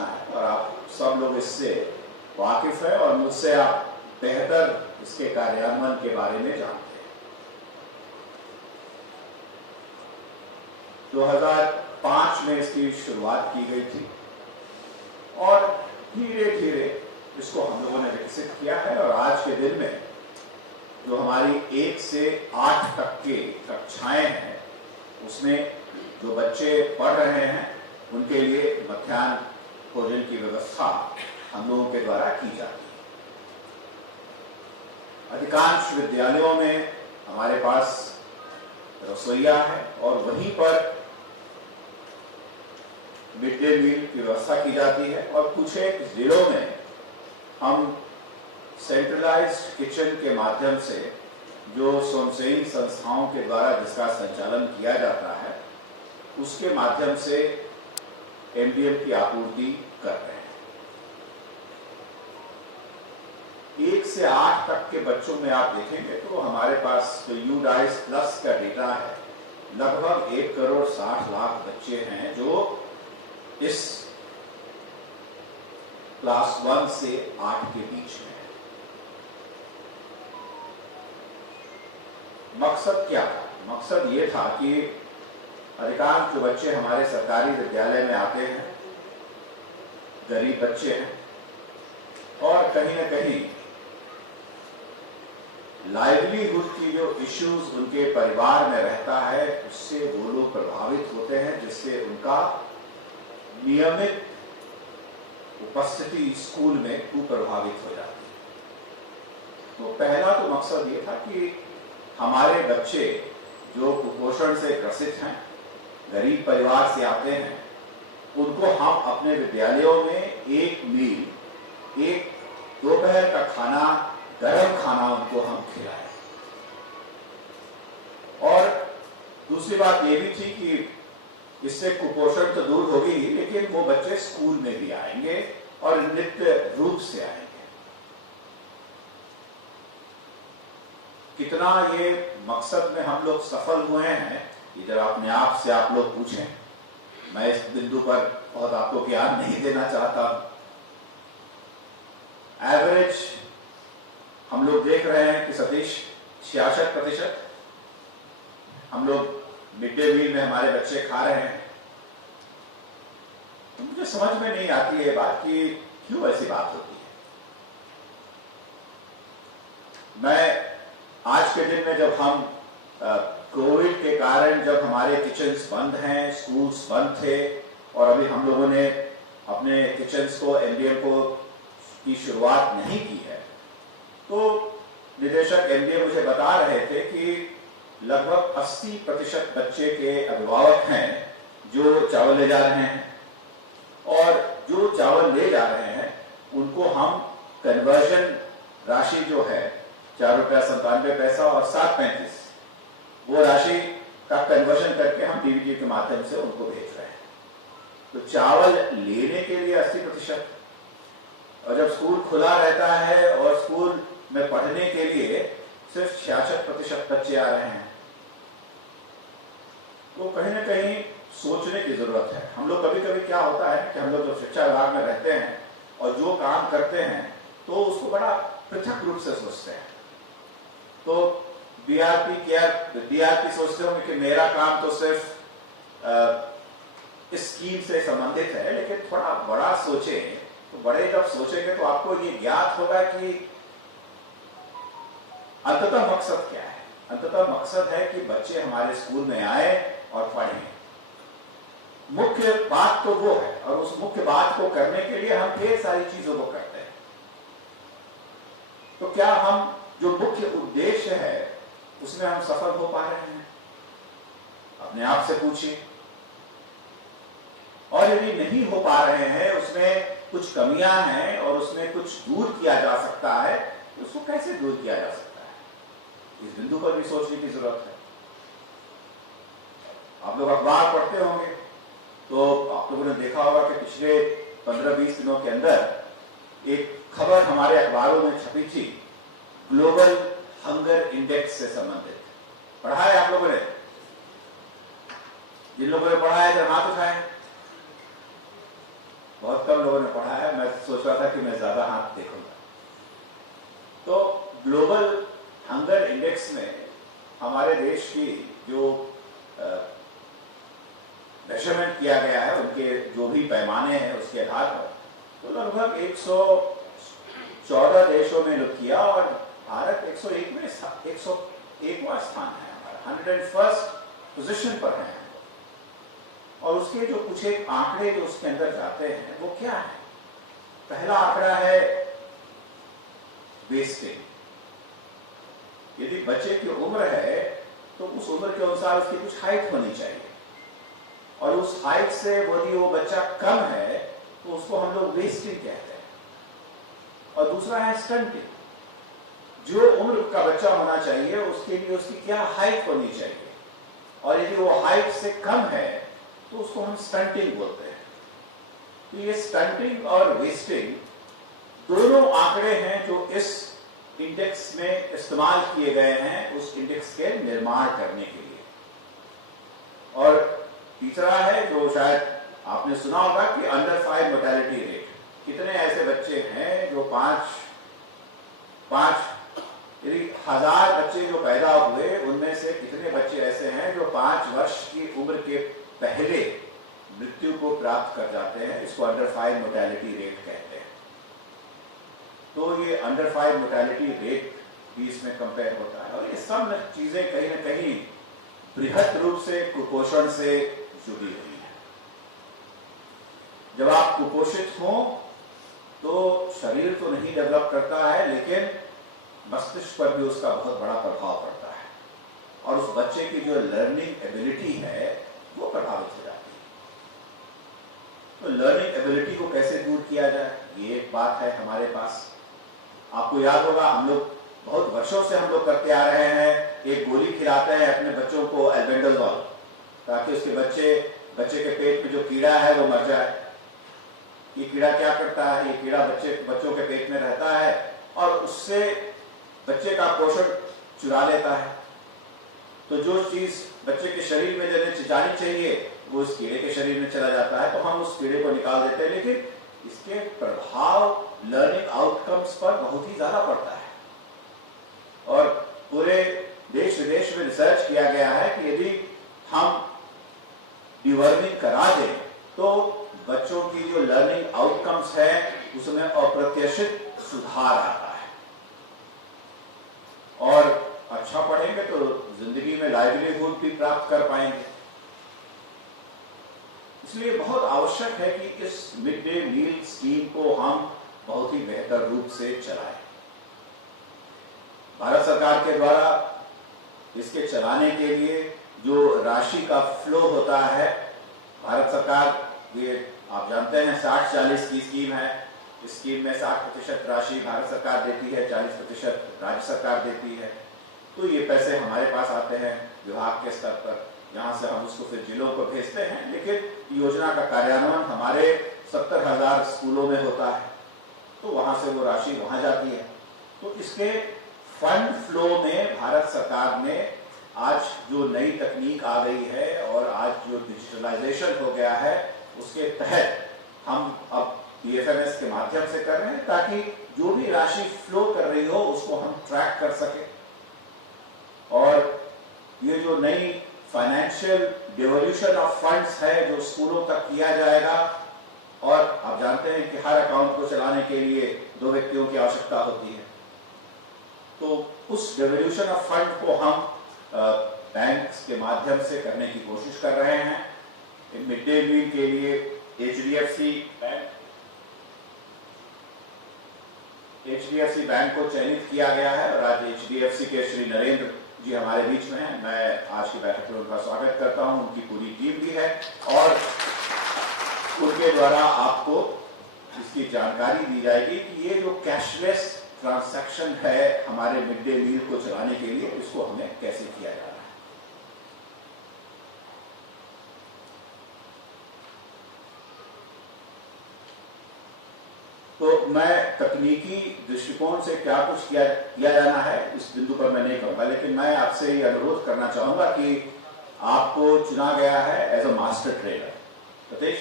योजना है और आप सब लोग इससे वाकिफ है और मुझसे आप बेहतर इसके कार्यान्वयन के बारे में जानते हैं। 2005 में इसकी शुरुआत की गई थी और धीरे धीरे इसको हम लोगों ने विकसित किया है और आज के दिन में जो हमारी 1 से 8 तक की कक्षाएं हैं उसमें जो बच्चे पढ़ रहे हैं उनके लिए मध्याह्न भोजन की व्यवस्था हम लोगों के द्वारा की जाती है। अधिकांश विद्यालयों में हमारे पास रसोइया है और वहीं पर मिड डे मील की व्यवस्था की जाती है और कुछ एक जिलों में हम सेंट्रलाइज्ड किचन के माध्यम से जो स्वयंसेवी संस्थाओं के द्वारा जिसका संचालन किया जाता है उसके माध्यम से एमडीएम की आपूर्ति कर रहे हैं। 1 से 8 तक के बच्चों में आप देखेंगे तो हमारे पास जो यूडाइस प्लस का डेटा है लगभग 1,60,00,000 बच्चे हैं जो इस क्लास 1 से 8 के बीच में है। मकसद क्या था? मकसद ये था कि अधिकांश जो बच्चे हमारे सरकारी विद्यालय में आते हैं गरीब बच्चे हैं और कहीं ना कहीं लाइवलीहुड की जो इश्यूज उनके परिवार में रहता है उससे वो लोग प्रभावित होते हैं जिससे उनका नियमित उपस्थिति स्कूल में कुप्रभावित हो जाती है। तो पहला तो मकसद ये था कि हमारे बच्चे जो कुपोषण से ग्रसित हैं गरीब परिवार से आते हैं उनको हम अपने विद्यालयों में एक मील एक दोपहर का खाना गर्म खाना उनको हम खिलाएं। और दूसरी बात ये भी थी कि इससे कुपोषण तो दूर होगी ही लेकिन वो बच्चे स्कूल में भी आएंगे और नित्य रूप से आएंगे। कितना ये मकसद में हम लोग सफल हुए हैं इधर अपने आप से आप लोग पूछें। मैं इस बिंदु पर बहुत आपको ज्ञान नहीं देना चाहता। एवरेज हम लोग देख रहे हैं कि सतीश 66% हम लोग मिड डे मील में हमारे बच्चे खा रहे हैं। तो मुझे समझ में नहीं आती है बात कि क्यों ऐसी बात होती है। मैं आज के दिन में जब हम कोविड के कारण जब हमारे किचन्स बंद हैं स्कूल्स बंद थे और अभी हम लोगों ने अपने किचन्स को एमडीएम को की शुरुआत नहीं की है तो निदेशक एमडीएम मुझे बता रहे थे कि लगभग 80% बच्चे के अभिभावक हैं जो चावल ले जा रहे हैं और जो चावल ले जा रहे हैं उनको हम कन्वर्जन राशि जो है ₹4.97 और 7.35 वो राशि का कन्वर्जन करके हम डीबीटी के माध्यम से उनको भेज रहे हैं। तो चावल लेने के लिए 80% और जब स्कूल खुला रहता है और स्कूल में पढ़ने के लिए सिर्फ 66% बच्चे आ रहे हैं। तो कहीं ना कहीं सोचने की जरूरत है। हम लोग कभी कभी क्या होता है कि हम लोग जब शिक्षा विभाग में रहते हैं और जो काम करते हैं तो उसको बड़ा पृथक रूप से सोचते हैं। तो बीआरपी सोचते होंगे कि मेरा काम तो सिर्फ इस स्कीम से संबंधित है लेकिन थोड़ा बड़ा सोचे तो बड़े जब सोचेंगे तो आपको ये ज्ञात होगा कि अंततः मकसद क्या है। अंततः मकसद है कि बच्चे हमारे स्कूल में आए और पढ़ें। मुख्य बात तो वो है और उस मुख्य बात को करने के लिए हम ढेर सारी चीजों को करते हैं। तो क्या हम जो मुख्य उद्देश्य है उसमें हम सफल हो पा रहे हैं? अपने आप से पूछिए। और यदि नहीं हो पा रहे हैं उसमें कुछ कमियां हैं और उसमें कुछ दूर किया जा सकता है तो उसको कैसे दूर किया जा सकता है इस बिंदु पर भी सोचने की जरूरत है। आप लोग अखबार पढ़ते होंगे तो आप लोगों ने देखा होगा कि पिछले 15-20 दिनों के अंदर एक खबर हमारे अखबारों में छपी थी ग्लोबल हंगर इंडेक्स से संबंधित। पढ़ा है आप लोगों ने? जिन लोगों ने पढ़ा है जरा हाथ उठाएं। बहुत कम लोगों ने पढ़ा है, मैं सोच रहा था कि मैं ज़्यादा हाथ देखूंगा। तो ग्लोबल हंगर इंडेक्स में हमारे देश की जो मेजरमेंट किया गया है, उनके जो भी पैमाने हैं उसके आधार पर, तो लगभग 114 देशों में लोग किया और भारत 101वां स्थान है हमारा, 101st पोजीशन पर है। और उसके जो कुछ एक आंकड़े जो उसके अंदर जाते हैं वो क्या है? पहला आंकड़ा है वेस्टेज। यदि बच्चे की उम्र है तो उस उम्र के अनुसार उसकी कुछ हाइट होनी चाहिए, और उस हाइट से यदि वो बच्चा कम है तो उसको हम लोग वेस्टिंग कहते हैं। और दूसरा है स्टंटिंग। जो उम्र का बच्चा होना चाहिए उसके लिए उसकी क्या हाइट होनी चाहिए, और यदि वो हाइट से कम है तो उसको हम स्टंटिंग बोलते हैं। तो ये स्टंटिंग और वेस्टिंग दोनों आंकड़े हैं जो इस इंडेक्स में इस्तेमाल किए गए हैं उस इंडेक्स के निर्माण करने के लिए। और तीसरा है जो शायद आपने सुना होगा कि अंडर 5 मोर्टेलिटी रेट। कितने ऐसे बच्चे हैं जो यदि 1000 बच्चे जो पैदा हुए उनमें से कितने बच्चे ऐसे हैं जो 5 वर्ष की उम्र के पहले मृत्यु को प्राप्त कर जाते हैं। इसको अंडर 5 मोर्टेलिटी रेट कहते हैं। तो ये अंडर 5 मोर्टेलिटी रेट भी इसमें कंपेयर होता है। और ये सब चीजें कहीं ना कहीं बृहद रूप से कुपोषण से जुड़ी हुई है। जब आप कुपोषित हो तो शरीर तो नहीं डेवलप करता है, लेकिन मस्तिष्क पर भी उसका बहुत बड़ा प्रभाव पड़ता है, और उस बच्चे की जो लर्निंग एबिलिटी है वो प्रभावित हो जाती है। तो लर्निंग एबिलिटी को कैसे दूर किया जाए, ये एक बात है हमारे पास। आपको याद होगा, हम लोग बहुत वर्षों से हम लोग करते आ रहे हैं, एक गोली खिलाते हैं अपने बच्चों को एल्बेंडाजोल, ताकि उसके बच्चे के पेट में जो कीड़ा है वो मर जाए। ये कीड़ा क्या करता है? ये कीड़ा बच्चों के पेट में रहता है और उससे बच्चे का पोषण चुरा लेता है। तो जो चीज बच्चे के शरीर में जानी चाहिए वो इस कीड़े के शरीर में चला जाता है, तो हम उस कीड़े को निकाल देते हैं। लेकिन इसके प्रभाव लर्निंग आउटकम्स पर बहुत ही ज्यादा पड़ता है। और पूरे देश विदेश में रिसर्च किया गया है कि यदि हम डिवर्मिंग करा दें तो बच्चों की जो लर्निंग आउटकम्स है उसमें अप्रत्याशित सुधार आता है, और अच्छा पढ़ेंगे तो जिंदगी में लाइवलीहुड भी प्राप्त कर पाएंगे। इसलिए बहुत आवश्यक है कि इस मिड डे मील स्कीम को हम बहुत ही बेहतर रूप से चलाएं। भारत सरकार के द्वारा इसके चलाने के लिए जो राशि का फ्लो होता है, भारत सरकार, ये आप जानते हैं 60-40 की स्कीम है। इस स्कीम में 60% राशि भारत सरकार देती है, 40% राज्य सरकार देती है। तो ये पैसे हमारे पास आते हैं विभाग के स्तर पर, यहाँ से हम उसको फिर जिलों को भेजते हैं। लेकिन योजना का कार्यान्वयन हमारे 70,000 स्कूलों में होता है, तो वहां से वो राशि वहां जाती है। तो इसके फंड फ्लो में भारत सरकार ने आज जो नई तकनीक आ गई है और आज जो डिजिटलाइजेशन हो गया है उसके तहत हम अब PFMS के माध्यम से कर रहे हैं, ताकि जो भी राशि फ्लो कर रही हो उसको हम ट्रैक कर सके। और ये जो नई फाइनेंशियल डिवोल्यूशन ऑफ फंड्स है जो स्कूलों तक किया जाएगा, और आप जानते हैं कि हर अकाउंट को चलाने के लिए 2 व्यक्तियों की आवश्यकता होती है। तो उस डिवोल्यूशन ऑफ फंड को हम बैंक्स के माध्यम से करने की कोशिश कर रहे हैं। मिड डे मील के लिए HDFC बैंक को चयनित किया गया है, और आज HDFC के श्री नरेंद्र जी हमारे बीच में हैं। मैं आज की बैठक में उनका स्वागत करता हूं। उनकी पूरी टीम भी है, और उनके द्वारा आपको इसकी जानकारी दी जाएगी कि ये जो कैशलेस ट्रांजैक्शन है हमारे मिड डे मील को चलाने के लिए, इसको हमें कैसे किया जा रहा है। तो मैं तकनीकी दृष्टिकोण से क्या कुछ किया जाना है इस बिंदु पर मैं नहीं कहूंगा, लेकिन मैं आपसे ये अनुरोध करना चाहूंगा कि आपको चुना गया है as a master trainer. Satish,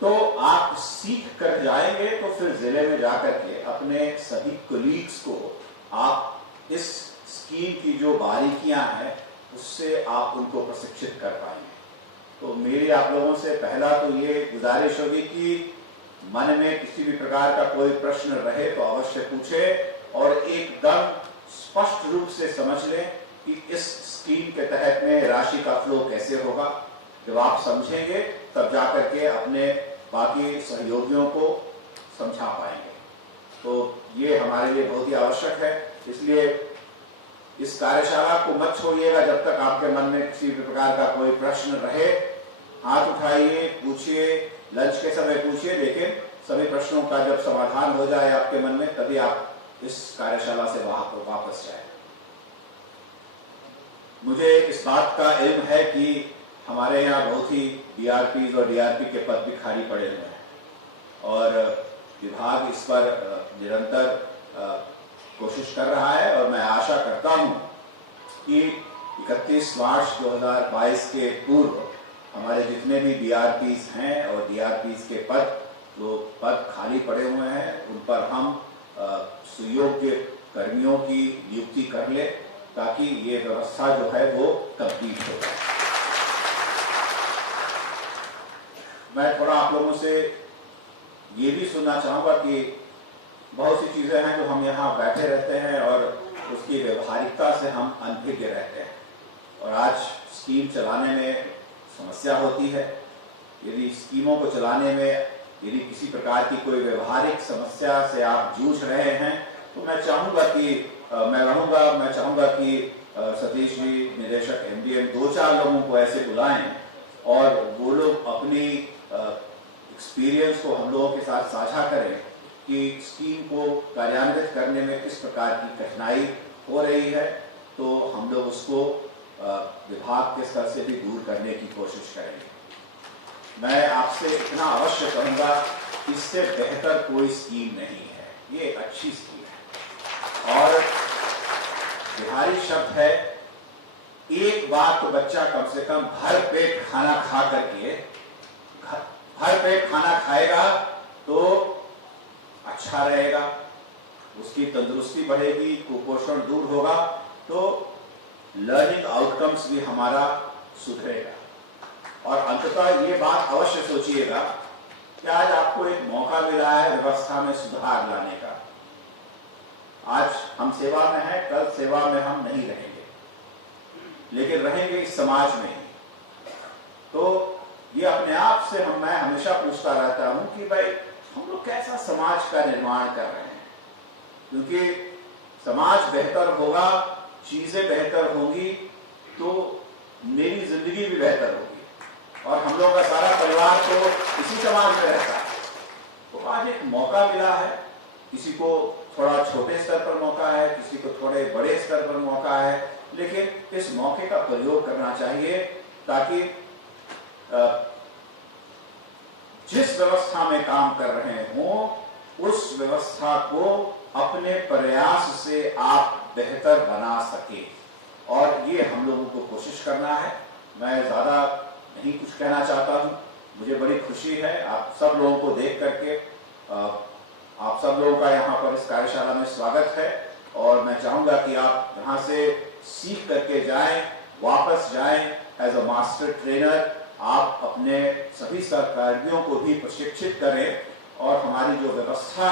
तो आप सीख कर जाएंगे तो फिर जिले में जाकर के अपने सभी कोलीग्स को आप इस स्कीम की जो बारीकियां हैं उससे आप उनको प्रशिक्षित कर पाएंगे। तो मेरी आप लोगों से पहला तो ये गुजारिश होगी कि मन में किसी भी प्रकार का कोई प्रश्न रहे तो अवश्य पूछे और एकदम स्पष्ट रूप से समझ लें कि इस स्कीम के तहत में राशि का फ्लो कैसे होगा। जब आप समझेंगे तब जाकर के अपने बाकी सहयोगियों को समझा पाएंगे। तो ये हमारे लिए बहुत ही आवश्यक है। इसलिए इस कार्यशाला को मत छोड़िएगा जब तक आपके मन में किसी भी प्रकार का कोई प्रश्न रहे। हाथ उठाइए, पूछिए, लंच के समय पूछिए, लेकिन सभी प्रश्नों का जब समाधान हो जाए आपके मन में तभी आप इस कार्यशाला से वापस जाए। मुझे इस बात का इल्म है कि हमारे यहाँ बहुत ही डीआरपी और डीआरपी के पद भी खाली पड़े हुए हैं और विभाग इस पर निरंतर कोशिश कर रहा है और मैं आशा करता हूँ कि 31 मार्च 2022 के पूर्व हमारे जितने भी डीआरपीज हैं और डीआरपीज के जो पद खाली पड़े हुए हैं उन पर हम सुयोग्य कर्मियों की नियुक्ति कर ले ताकि ये व्यवस्था जो है वो कंप्लीट हो जाए। मैं थोड़ा आप लोगों से ये भी सुनना चाहूँगा कि बहुत सी चीज़ें हैं जो हम यहाँ बैठे रहते हैं और उसकी व्यवहारिकता से हम अनभिज्ञ रहते हैं और आज स्कीम चलाने में समस्या होती है। यदि स्कीमों को चलाने में यदि किसी प्रकार की कोई व्यवहारिक समस्या से आप जूझ रहे हैं तो मैं चाहूँगा कि सतीश जी निदेशक एमडीएम 2-4 लोगों को ऐसे बुलाएं और वो लोग अपनी एक्सपीरियंस को हम लोगों के साथ साझा करें कि स्कीम को कार्यान्वित करने में किस प्रकार की कठिनाई हो रही है, तो हम लोग उसको विभाग के स्तर से भी दूर करने की कोशिश करेंगे। मैं आपसे इतना अवश्य कहूँगा, इससे बेहतर कोई स्कीम नहीं है, ये अच्छी स्कीम है और बिहारी शब्द है, एक बार तो बच्चा कम से कम भर पेट खाना खा करके भर पेट खाना खाएगा तो अच्छा रहेगा, उसकी तंदुरुस्ती बढ़ेगी, कुपोषण दूर होगा, तो लर्निंग आउटकम्स भी हमारा सुधरेगा। और अंततः ये बात अवश्य सोचिएगा कि आज आपको एक मौका मिला है व्यवस्था में सुधार लाने का। आज हम सेवा में हैं, कल सेवा में हम नहीं रहेंगे, लेकिन रहेंगे इस समाज में ही। तो ये अपने आप से मैं हमेशा पूछता रहता हूं कि भाई हम लोग कैसा समाज का निर्माण कर रहे हैं, क्योंकि समाज बेहतर होगा, चीजें बेहतर होंगी तो मेरी जिंदगी भी बेहतर होगी और हम लोग का सारा परिवार तो इसी समाज में रहता है। तो आज एक मौका मिला है, किसी को थोड़ा छोटे स्तर पर मौका है, किसी को थोड़े बड़े स्तर पर मौका है, लेकिन इस मौके का प्रयोग करना चाहिए ताकि जिस व्यवस्था में काम कर रहे हों उस व्यवस्था को अपने प्रयास से आप बेहतर बना सके और ये हम लोगों को कोशिश करना है। मैं ज्यादा नहीं कुछ कहना चाहता हूं, मुझे बड़ी खुशी है आप सब लोगों को देख करके। आप सब लोगों का यहाँ पर इस कार्यशाला में स्वागत है और मैं चाहूंगा कि आप यहाँ से सीख करके जाएं, वापस जाएं एज अ मास्टर ट्रेनर। आप अपने सभी सहकर्मियों को भी प्रशिक्षित करें और हमारी जो व्यवस्था